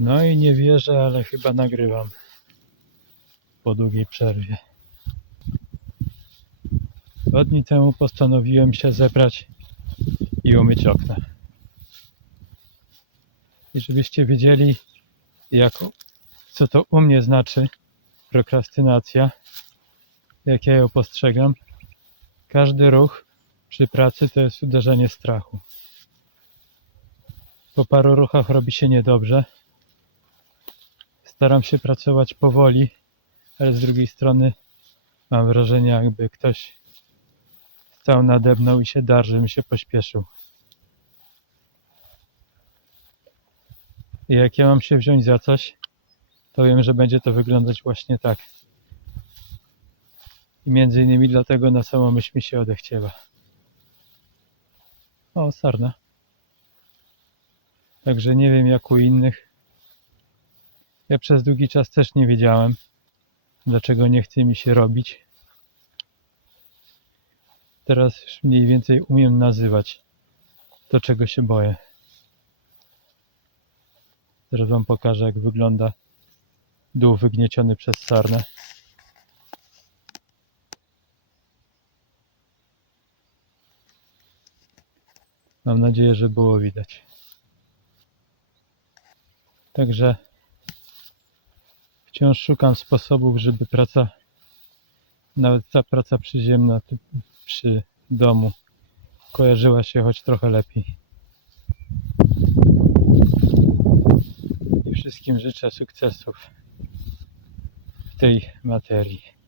No i nie wierzę, ale chyba nagrywam po długiej przerwie. Dwa dni temu postanowiłem się zebrać i umyć okna. I żebyście wiedzieli, jak, co to u mnie znaczy prokrastynacja, jak ja ją postrzegam. Każdy ruch przy pracy to jest uderzenie strachu. Po paru ruchach robi się niedobrze. Staram się pracować powoli, ale z drugiej strony mam wrażenie, jakby ktoś stał nade mną i się dar, żebym się pośpieszył. I jak ja mam się wziąć za coś, to wiem, że będzie to wyglądać właśnie tak. I między innymi dlatego na samą myśl mi się odechciewa. O, sarna. Także nie wiem jak u innych. Ja przez długi czas też nie wiedziałem, dlaczego nie chce mi się robić. Teraz już mniej więcej umiem nazywać to, czego się boję. Teraz Wam pokażę, jak wygląda dół wygnieciony przez sarnę. Mam nadzieję, że było widać. Także wciąż szukam sposobów, żeby praca, nawet ta praca przyziemna przy domu, kojarzyła się choć trochę lepiej. I wszystkim życzę sukcesów w tej materii.